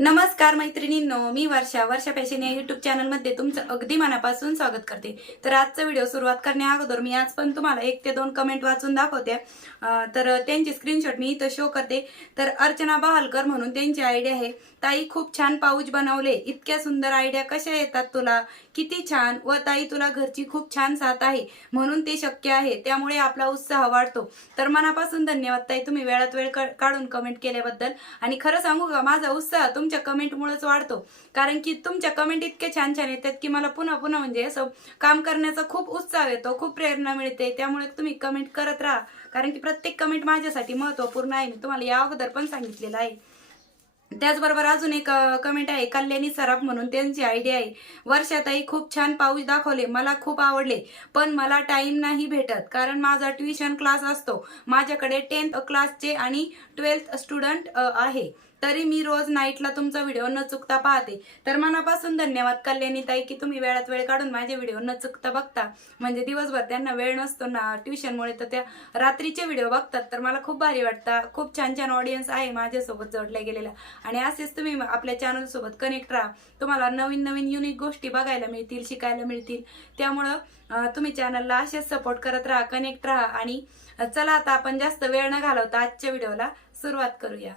नमस्कार मैत्रिणींनो, मी वर्षा फॅशन या युट्यूब चॅनलमध्ये तुमचं अगदी मनापासून स्वागत करते। तर आजचा व्हिडिओ सुरुवात करण्या अगोदर मी आज पण तुम्हाला 1 ते 2 कमेंट वाचून दाखवते। तर त्यांची स्क्रीनशॉट मी इथं शो करते। तर अर्चना बहालकर म्हणून त्यांची आयडिया आहे, ताई खूप छान पाऊच बनवले, इतक्या सुंदर आयडिया कशा येतात तुला, किती छान, व ताई तुला घरची खूप छान साथ आहे म्हणून ते शक्य आहे, त्यामुळे आपला उत्साह वाढतो। तर मनापासून धन्यवाद ताई, तुम्ही वेळात वेळ काढून कमेंट केल्याबद्दल। आणि खरं सांगू का, माझा उत्साह तुमच्या कमेंटमुळेच वाढतो, कारण की तुमच्या कमेंट इतके छान छान येतात की मला पुन्हा पुन्हा म्हणजे असं काम करण्याचा खूप उत्साह येतो, खूप प्रेरणा मिळते। त्यामुळे तुम्ही कमेंट करत राहा, कारण की प्रत्येक कमेंट माझ्यासाठी महत्त्वपूर्ण आहे, मी तुम्हाला या अगोदर पण सांगितलेलं आहे। त्याचबरोबर अजून एक कमेंट आहे, कल्याणी सराफ म्हणून त्यांची आयडिया आहे, वर्षाताई खूप छान पाऊच दाखवले, मला खूप आवडले, पण मला टाइम नाही भेटत कारण माझा ट्युशन क्लास असतो, माझ्याकडे 10th क्लासचे आणि 12th स्टुडंट आहे, तरी मी रोज नाईटला तुमचा व्हिडिओ न चुकता पाहते। तर मनापासून धन्यवाद कल्याणी ताई की तुम्ही वेळात वेळ काढून माझे व्हिडिओ न चुकता बघता। म्हणजे दिवसभर त्यांना वेळ नसतो ना ट्युशनमुळे, तर त्या रात्रीचे व्हिडिओ बघतात, तर मला खूप भारी वाटतं। खूप छान छान ऑडियन्स आहे माझ्यासोबत जोडल्या गेलेला, आणि असेच तुम्ही आपल्या चॅनल सोबत कनेक्ट राहा, तुम्हाला नवीन नवीन युनिक गोष्टी बघायला मिळतील, शिकायला मिळतील। त्यामुळं तुम्ही चॅनलला असेच सपोर्ट करत राहा, कनेक्ट राहा। आणि चला आता आपण जास्त वेळ न घालवता आजच्या व्हिडिओला सुरुवात करूया।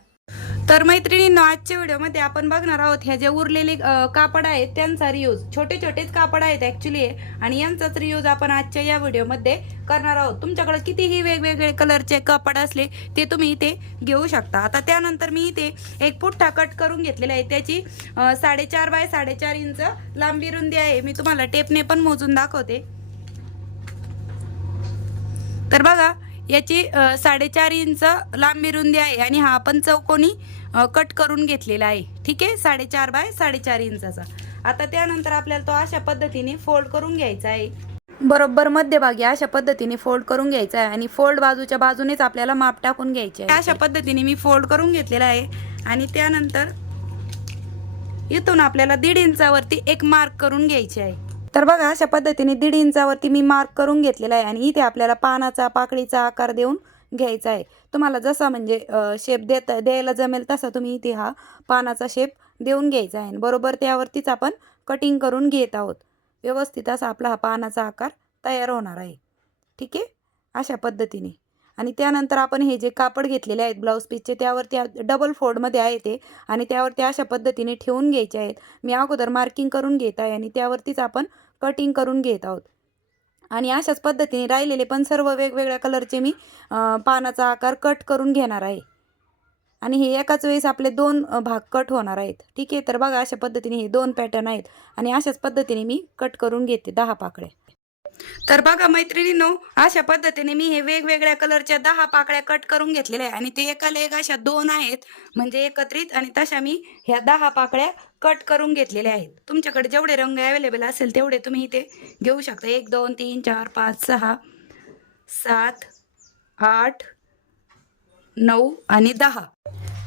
तर मैत्रिणींनो, आजच्या व्हिडिओमध्ये आपण बघणार आहोत ह्या जे उरलेले कापड आहेत त्यांचा रियूज, छोटे छोटेच कापड आहेत ऍक्च्युली, आणि यांचाच रियूज आपण आजच्या या व्हिडिओमध्ये करणार आहोत। तुमच्याकडे कितीही वेगवेगळे कलरचे कापड असले ते तुम्ही इथे घेऊ शकता। आता त्यानंतर मी इथे एक पुठ्ठा कट करून घेतलेला आहे, त्याची 4.5 बाय 4.5 इंच लांबी रुंदी आहे। मी तुम्हाला टेपने पण मोजून दाखवते। तर बघा, याची 4.5 इंच लांबी रुंदी आहे, आणि हा आपण चौकोनी कट करून घेतलेला आहे, ठीक आहे, 4.5 बाय 4.5 इंचाचा। आता त्यानंतर आपल्याला तो अशा पद्धतीने फोल्ड करून घ्यायचा आहे, बरोबर मध्यभागी अशा पद्धतीने फोल्ड करून घ्यायचा आहे, आणि फोल्ड बाजूच्या बाजूनेच आपल्याला माप टाकून घ्यायचे आहे। अशा पद्धतीने मी फोल्ड करून घेतलेला आहे, आणि त्यानंतर इथून आपल्याला 1.5 इंचावरती एक मार्क करून घ्यायचे आहे। तर बघा, अशा पद्धतीने 1.5 इंचावरती मी मार्क करून घेतलेला आहे, आणि इथे आपल्याला पानाचा पाकळीचा आकार देऊन घ्यायचा आहे। तुम्हाला जसा म्हणजे शेप द्यायला जमेल तसा तुम्ही इथे हा पानाचा शेप देऊन घ्यायचा आहे, बरोबर त्यावरतीच आपण कटिंग करून घेत आहोत। व्यवस्थित असा आपला हा पानाचा आकार तयार होणार आहे, ठीक आहे, अशा पद्धतीने। आणि त्यानंतर आपण हे जे कापड घेतलेले आहेत ब्लाऊज पीसचे, त्यावरती डबल फोल्डमध्ये आहे ते, आणि त्यावरती अशा पद्धतीने ठेवून घ्यायचे आहेत। मी अगोदर मार्किंग करून घेत आहे, आणि त्यावरतीच आपण कटिंग करून घेत आहोत। आणि अशाच पद्धतीने राहिलेले पण सर्व वेगवेगळ्या कलरचे मी पानाचा आकार कट करून घेणार आहे, आणि हे एकाच वेळेस आपले 2 भाग कट होणार आहेत, ठीक आहे। तर बघा, अशा पद्धतीने हे 2 पॅटर्न आहेत, आणि अशाच पद्धतीने मी कट करून घेते 10 पाकळ्या। तर बघा मैत्रिणींनो, अशा पद्धतीने मी हे वेगवेगळ्या कलरच्या 10 पाकळ्या कट करून घेतलेल्या आहे, आणि ते एकाला एक अशा 2 आहेत म्हणजे एकत्रित, आणि तशा मी ह्या 10 पाकळ्या कट करून घेतलेल्या आहेत। तुमच्याकडे जेवढे रंग अवेलेबल असेल तेवढे तुम्ही इथे घेऊ शकता, 1 2 3 4 5 6 7 8 9 आणि 10।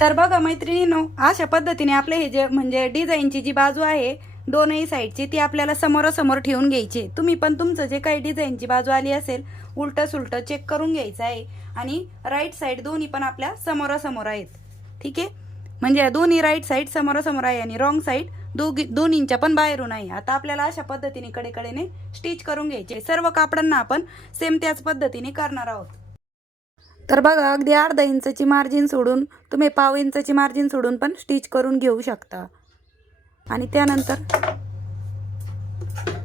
तर बघा मैत्रिणींनो, अशा पद्धतीने आपले हे जे म्हणजे डिझाईनची जी बाजू आहे दोनही साईडची, ती आपल्याला समोरासमोर ठेवून घ्यायची। तुम्ही पण तुमचं जे काही डिझाईनची बाजू आली असेल उलटं सुलटं चेक करून घ्यायचं आहे, आणि राईट साईड दोन्ही पण आपल्या समोरासमोर आहेत, ठीक आहे। म्हणजे दोन्ही राईट साईड समोरासमोर आहे, आणि रॉंग साईड दोन्हींच्या पण बाहेरून आहे। आता आपल्याला अशा पद्धतीने कडेकडेने स्टिच करून घ्यायचे। सर्व कापडांना आपण सेम त्याच पद्धतीने करणार आहोत। तर बघा, अगदी अर्धा इंचाची मार्जिन सोडून तुम्ही पाव इंचाची मार्जिन सोडून पण स्टिच करून घेऊ शकता, आणि त्यानंतर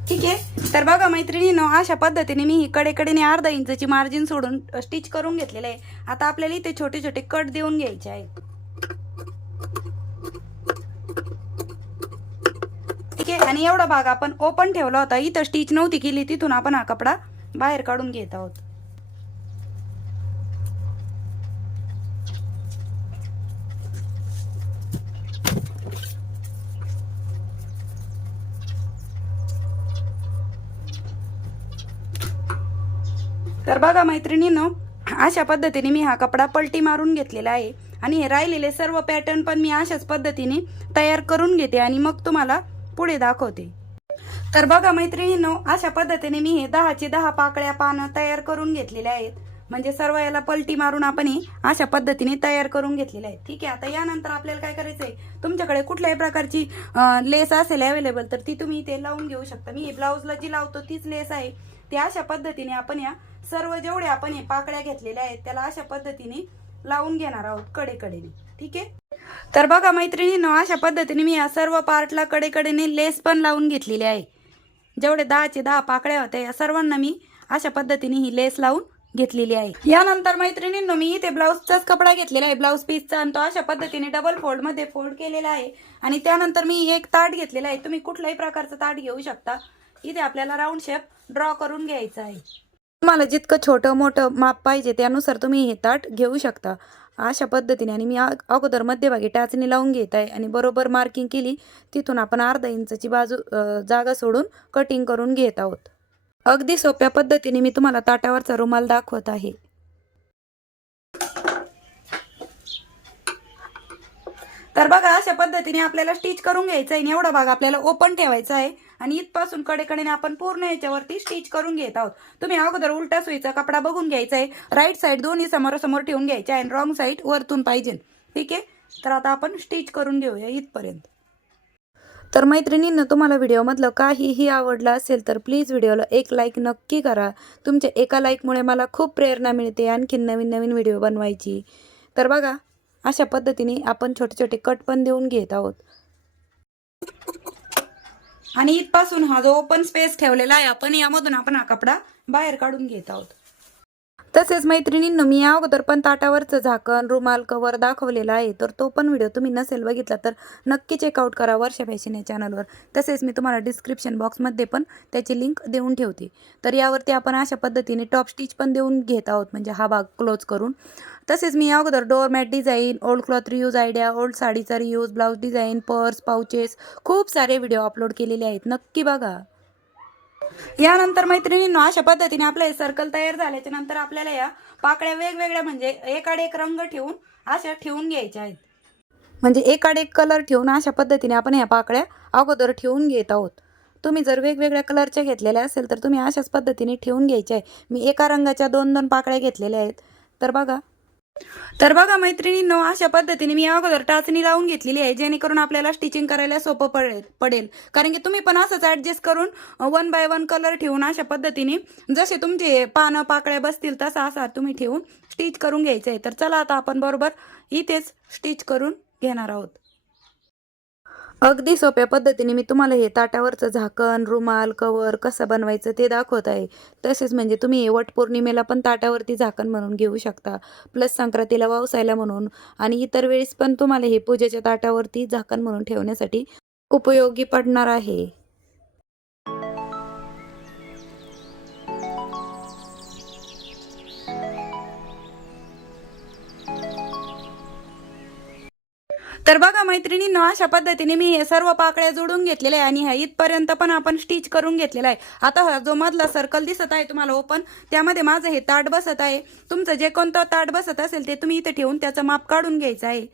ठीक आहे। तर बघा मैत्रिणींनो, अशा पद्धतीने मी ही कडेकडेने अर्धा इंचाची मार्जिन सोडून स्टिच करून घेतलेलं आहे। आता आपल्याला इथे छोटे छोटे कट देऊन घ्यायचे आहेत, ठीक आहे। आणि एवढा भाग आपण ओपन ठेवला होता, इथं स्टिच नव्हती केली, तिथून आपण हा कपडा बाहेर काढून घेत आहोत। तर बघा मैत्रिणींनो, अशा पद्धतीने मी हा कपडा पलटी मारून घेतलेला आहे, आणि हे राहिलेले सर्व पॅटर्न पण मी अशाच पद्धतीने तयार करून घेते, आणि मग तुम्हाला पुढे दाखवते। तर बघा मैत्रिणींनो, अशा पद्धतीने मी हे 10ची 10 पाकळ्या पानं तयार करून घेतलेल्या आहेत। म्हणजे सर्व याला पलटी मारून आपण हे अशा पद्धतीने तयार करून घेतलेले आहे. ठीक आहे. आता यानंतर आपल्याला काय करायचं आहे, तुमच्याकडे कुठल्याही प्रकारची लेस असेल अवेलेबल तर ती तुम्ही इथे लावून घेऊ शकता. मी ब्लाऊजला जी लावतो तीच लेस आहे. ती अशा पद्धतीने आपण या सर्व जेवढे आपण हे पाकळ्या घेतलेल्या आहेत त्याला अशा पद्धतीने लावून घेणार आहोत कडेकडेने. ठीक आहे. तर बघा मैत्रिणींनो, अशा पद्धतीने मी या सर्व पार्टला कडेकडेने लेस पण लावून घेतलेली आहे. जेवढे 10चे 10 पाकळ्या होत्या या सर्वांना मी अशा पद्धतीने ही लेस लावून घेतलेली आहे. यानंतर मैत्रिणींनो, मी इथे ब्लाऊजचाच कपडा घेतलेला आहे, ब्लाऊज पीसचा, आणि तो अशा पद्धतीने डबल फोल्ड मध्ये फोल्ड केलेला आहे. आणि त्यानंतर मी एक ताट घेतलेला आहे. तुम्ही कुठल्याही प्रकारचं ताट घेऊ शकता. इथे आपल्याला राऊंड शेप ड्रॉ करून घ्यायचा आहे. तुम्हाला जितकं छोटं मोठं माप पाहिजे त्यानुसार तुम्ही हे ताट घेऊ शकता अशा पद्धतीने. आणि मी अगोदर मध्यभागी टाचणी लावून घेत आहे आणि बरोबर मार्किंग केली, तिथून आपण अर्धा इंचची बाजू जागा सोडून कटिंग करून घेत आहोत. अगदी सोप्या पद्धतीने मी तुम्हाला ताटावरचा रुमाल दाखवत आहे. तर बघा, अशा पद्धतीने आपल्याला स्टिच करून घ्यायचं आहे. एवढा भाग आपल्याला ओपन ठेवायचा आहे आणि इथपासून कडेकडेने आपण पूर्ण याच्यावरती स्टिच करून घेत आहोत. तुम्ही अगोदर उलटा सुईचा कपडा बघून घ्यायचा आहे. राईट साईड दोन्ही समोरासमोर ठेवून घ्यायचे आहे आणि रॉंग साईड वरतून पाहिजे. ठीक आहे. तर आता आपण स्टिच करून घेऊया इथपर्यंत. तर मैत्रिणींना, तुम्हाला व्हिडिओमधलं काहीही आवडलं असेल तर प्लीज व्हिडिओला एक लाईक नक्की करा. तुमच्या एका लाईकमुळे मला खूप प्रेरणा मिळते आणखीन नवीन नवीन व्हिडिओ बनवायची. तर बघा, अशा पद्धतीने आपण छोटे छोटे कट पण देऊन घेत आहोत. आणि इथपासून हा जो ओपन स्पेस ठेवलेला आहे आपण यामधून आपण हा कपडा बाहेर काढून घेत आहोत. तसेच मैत्रिणींनो, मी या अगोदर पण ताटावरचं झाकण, रुमाल, कवर दाखवलेला आहे. तर तो पण व्हिडिओ तुम्ही नसेल बघितला तर नक्की चेकआउट करा वर्षा फॅशन या चॅनलवर. तसेच मी तुम्हाला डिस्क्रिप्शन बॉक्समध्ये पण त्याची लिंक देऊन ठेवते. तर यावरती आपण अशा पद्धतीने टॉप स्टिच पण देऊन घेत आहोत, म्हणजे हा भाग क्लोज करून. तसेच मी या अगोदर doormat design, old cloth reuse idea, old साडीचा reuse, blouse design, purse, pouches खूप सारे व्हिडिओ अपलोड केलेले आहेत. नक्की बघा. यानंतर मैत्रिणींनो, अशा पद्धतीने आपलं हे सर्कल तयार झाल्याच्या नंतर आपल्याला या पाकळ्या वेगवेगळ्या म्हणजे एकाड एक रंग ठेवून अशा ठेवून घ्यायच्या आहेत. म्हणजे एकाड एक कलर ठेवून अशा पद्धतीने आपण ह्या पाकळ्या अगोदर ठेवून घेत आहोत. तुम्ही जर वेगवेगळ्या कलरच्या घेतलेल्या असेल तर तुम्ही अशाच पद्धतीने ठेवून घ्यायच्या आहे. मी एका रंगाच्या 2-2 पाकळ्या घेतलेल्या आहेत. तर बघा मैत्रिणींनो, अशा पद्धतीने मी अगोदर टाचणी लावून घेतलेली आहे, जेणेकरून आपल्याला स्टिचिंग करायला सोपं पडेल. कारण की तुम्ही पण असंच ॲडजस्ट करून 1 बाय 1 कलर ठेवून अशा पद्धतीने जसे तुमचे पानं पाकळ्या बसतील तसा असा तुम्ही ठेवून स्टिच करून घ्यायचं आहे. तर चला आता आपण बरोबर इथेच स्टिच करून घेणार आहोत. अगदी सोप्या पद्धतीने मी तुम्हाला हे ताटावरचं झाकण, रुमाल, कवर कसं बनवायचं ते दाखवत आहे. तसेच म्हणजे तुम्ही वटपौर्णिमेला पण ताटावरती झाकण म्हणून घेऊ शकता, प्लस संक्रांतीला वावसायला म्हणून, आणि इतर वेळेस पण तुम्हाला हे पूजेच्या ताटावरती झाकण म्हणून ठेवण्यासाठी उपयोगी पडणार आहे. तर बघा मैत्रिणींनो, अशा पद्धतीने मी हे सर्व पाकळ्या जोडून घेतलेले आहे आणि ह्या इथपर्यंत पण आपण स्टिच करून घेतलेला आहे. आता हा जो मधला सर्कल दिसत आहे तुम्हाला ओपन, त्यामध्ये माझं हे ताट बसत आहे. तुमचं जे कोणतं ताट बसत असेल ते तुम्ही इथे ठेवून त्याचं माप काढून घ्यायचं आहे.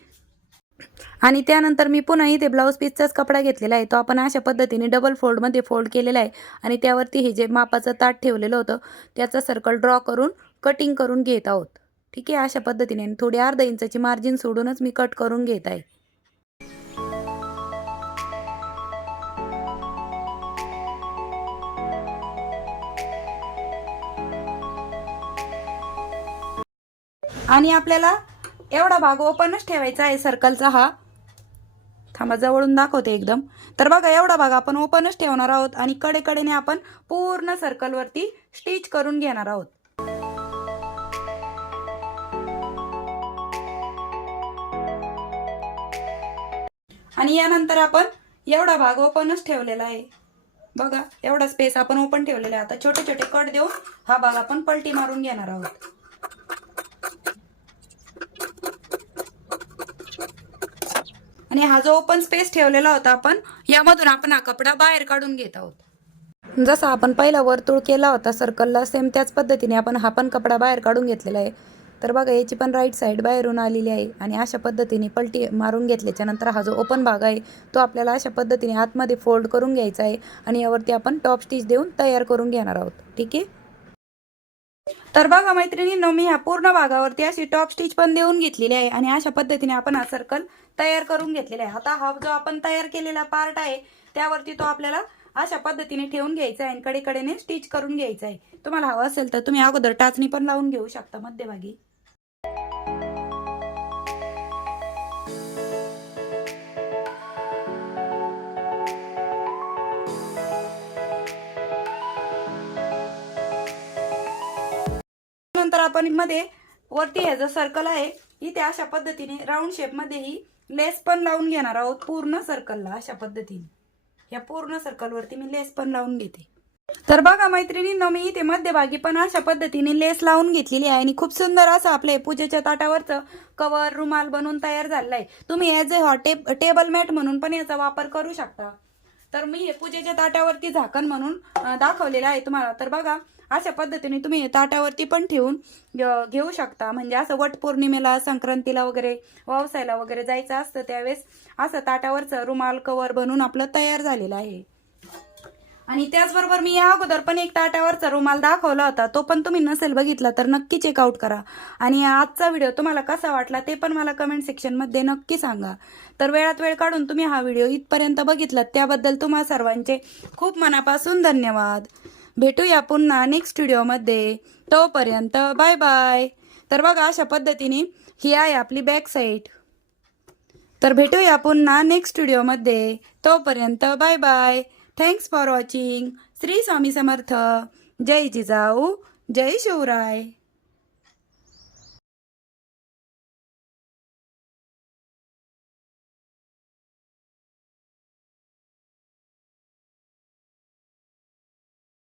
आणि त्यानंतर मी पुन्हा इथे ब्लाऊज पीसचाच कपडा घेतलेला आहे. तो आपण अशा पद्धतीने डबल फोल्डमध्ये फोल्ड केलेला आहे आणि त्यावरती हे जे मापाचं ताट ठेवलेलं होतं त्याचा सर्कल ड्रॉ करून कटिंग करून घेत आहोत. ठीक आहे. अशा पद्धतीने थोडी अर्धा इंचाची मार्जिन सोडूनच मी कट करून घेत आहे. आणि आपल्याला एवढा भाग ओपनच ठेवायचा आहे सर्कलचा. हा थांबा, जवळून दाखवते एकदम. तर बघा, एवढा भाग आपण ओपनच ठेवणार आहोत आणि कडेकडेने आपण पूर्ण सर्कलवरती स्टिच करून घेणार आहोत. आणि यानंतर आपण एवढा भाग ओपनच ठेवलेला आहे. बघा, एवढा स्पेस आपण ओपन ठेवलेला आहे. आता छोटे छोटे कट देऊन हा भाग आपण पलटी मारून घेणार आहोत. आणि हा जो ओपन स्पेस ठेवलेला होता आपण, यामधून आपण हा कपडा बाहेर काढून घेत आहोत. जसा आपण पहिला वर्तुळ केला होता सर्कलला, सेम त्याच पद्धतीने आपण हा पण कपडा बाहेर काढून घेतलेला आहे. तर बघा, याची पण राईट साईड बाहेरून आलेली आहे. आणि अशा पद्धतीने पलटी मारून घेतल्याच्या नंतर हा जो ओपन भाग आहे तो आपल्याला अशा पद्धतीने आतमध्ये फोल्ड करून घ्यायचा आहे आणि यावरती आपण टॉप स्टिच देऊन तयार करून घेणार आहोत. ठीक आहे. तर बघा मैत्रिणींनो, मी ह्या पूर्ण भागावरती अशी टॉप स्टिच पण देऊन घेतलेली आहे आणि अशा पद्धतीने आपण हा सर्कल तयार करून घेतलेला आहे. आता हा जो आपण तयार केलेला पार्ट आहे त्यावरती तो आपल्याला अशा पद्धतीने ठेवून घ्यायचा आहे आणि कडेकडेने स्टिच करून घ्यायचा आहे. तुम्हाला हवं असेल तर तुम्ही अगोदर टाचणी पण लावून घेऊ शकता मध्यभागी. नंतर आपण मध्ये वरती हे जो सर्कल आहे इथे अशा पद्धतीने राऊंड शेप मध्ये ही लेस पण लावून घेणार आहोत पूर्ण सर्कलला. अशा पद्धतीने या पूर्ण सर्कल वरती मी लेस पण लावून घेते. तर बघा मैत्रिणींनो, मी इथे मध्यभागी पण अशा पद्धतीने लेस लावून घेतलेली आहे आणि खूप सुंदर असं आपले पूजेच्या ताटावरचं कवर रुमाल बनवून तयार झालेलं आहे. तुम्ही ॲज ए टेबल मॅट म्हणून पण याचा वापर करू शकता. तर मी हे पूजेच्या ताटावरती झाकण म्हणून दाखवलेलं आहे तुम्हाला. तर बघा अशा पद्धतीने तुम्ही हे ताटावरती पण ठेवून घेऊ शकता. म्हणजे असं वट पौर्णिमेला, संक्रांतीला वगैरे वावसायला वगैरे जायचं असतं त्यावेळेस असं ताटावरचं रुमाल कवर बनवून आपलं तयार झालेलं आहे. आणि त्याचबरोबर मी या अगोदर पण एक ताटावरचा रुमाल दाखवला होता, तो पण तुम्ही नसेल बघितला तर नक्की चेकआउट करा. आणि आजचा व्हिडिओ तुम्हाला कसा वाटला ते पण मला कमेंट सेक्शनमध्ये नक्की सांगा. तर वेळात वेळ काढून तुम्ही हा व्हिडिओ इथपर्यंत बघितला त्याबद्दल तुम्हा सर्वांचे खूप मनापासून धन्यवाद. भेटूया पुन्हा नेक्स्ट व्हिडिओमध्ये. तोपर्यंत बाय बाय. तर बघा अशा पद्धतीने ही आहे आपली बॅक साईड. तर भेटूया पुन्हा नेक्स्ट व्हिडिओमध्ये. तोपर्यंत bye bye. Thanks for watching. Shri Swami Samarth. जय जिजाऊ, जय शिवराय.